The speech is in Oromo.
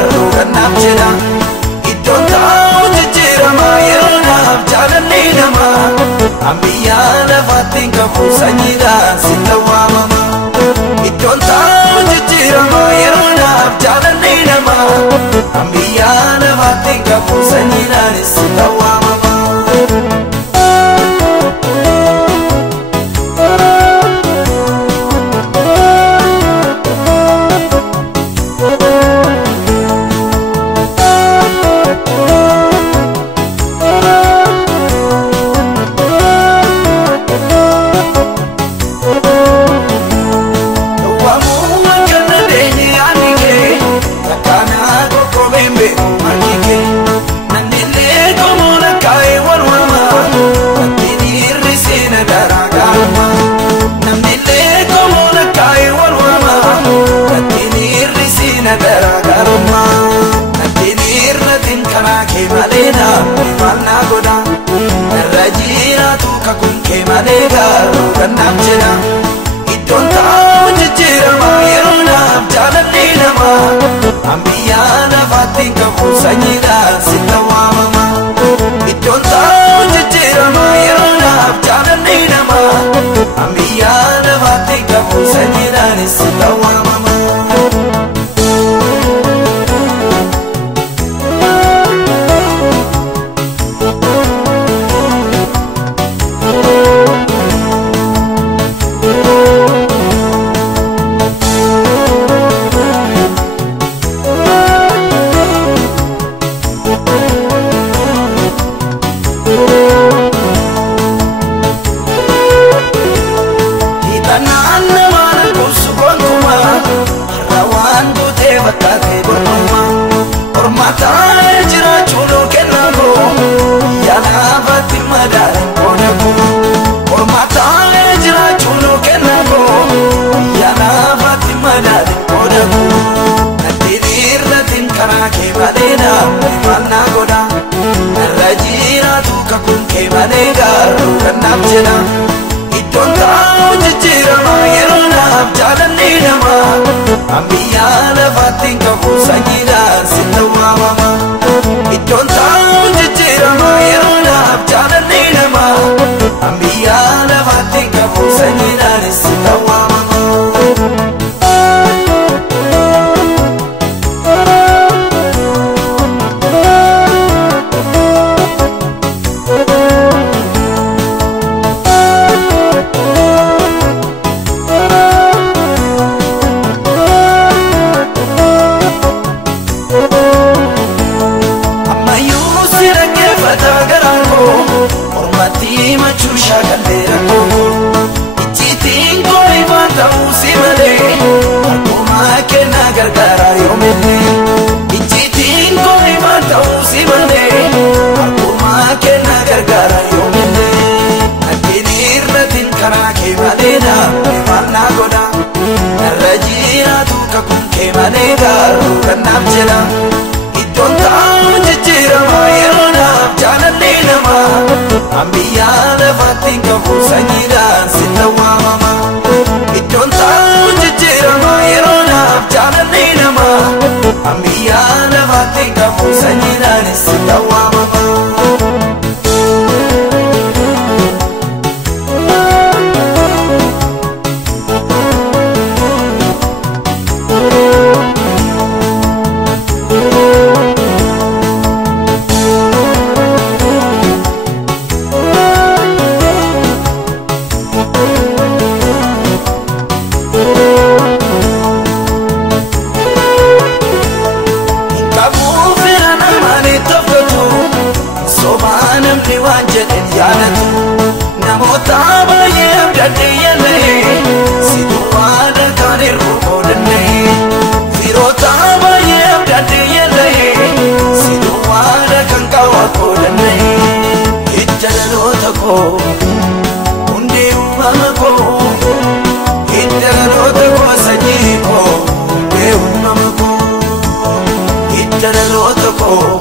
garuu gannaaf jedha iddoon taa'u jijjiirama yeroo naaf jaalalli namaa ambiyyaa lafaatti hin qabu sanyiidhaan sitta waamama iddoon taa'u jijjiirama yeroo naaf jaalalli namaa ambiyyaa lafaatti hin qabu sanyiidhaan sitta waamama. Gannaaf jedha iddoon taa'u jijjiirama yeroo naaf jaalalli namaa ambiyyaa lafaatti hin qabu sanyiidhaan sitta waamama iddoon taa'u jijjiirama yeroo naaf jaalalli namaa ambiyyaa lafaatti hin qabu sanyiidhaan sitta waamama. Gannaaf jedha iddoon taa'u jijjiirama yeroo naaf jaalalli namaa ambiyyaa lafaatti hin qabu sanyiidhaan sitta waamama iddoon taa'u jijjiirama yeroo naaf jaalalli namaa ambiyyaa lafaatti hin qabu sanyiidhaan sitta waamama. Gannaaf jedha iddoon taa'u jijjiirama yeroo naaf jaalalli namaa ambiyyaa lafaatti hin qabu sanyiidhaan sitta waamama iddoon taa'u jijjiirama yeroo naaf jaalalli namaa ambiyyaa lafaatti hin qabu sanyiidhaan sitta waamama. Namoota baay'ee abdaddee yaallee si duwwaadha kan hir'uu koodannee firoota baay'ee abdaddee yaallee si duwwaadha kan qaawwa koodannee hidda dhaloota koo hundee uumama koo hidda dhaloota koo sanyii koo hundee uumama koo hidda dhaloota koo.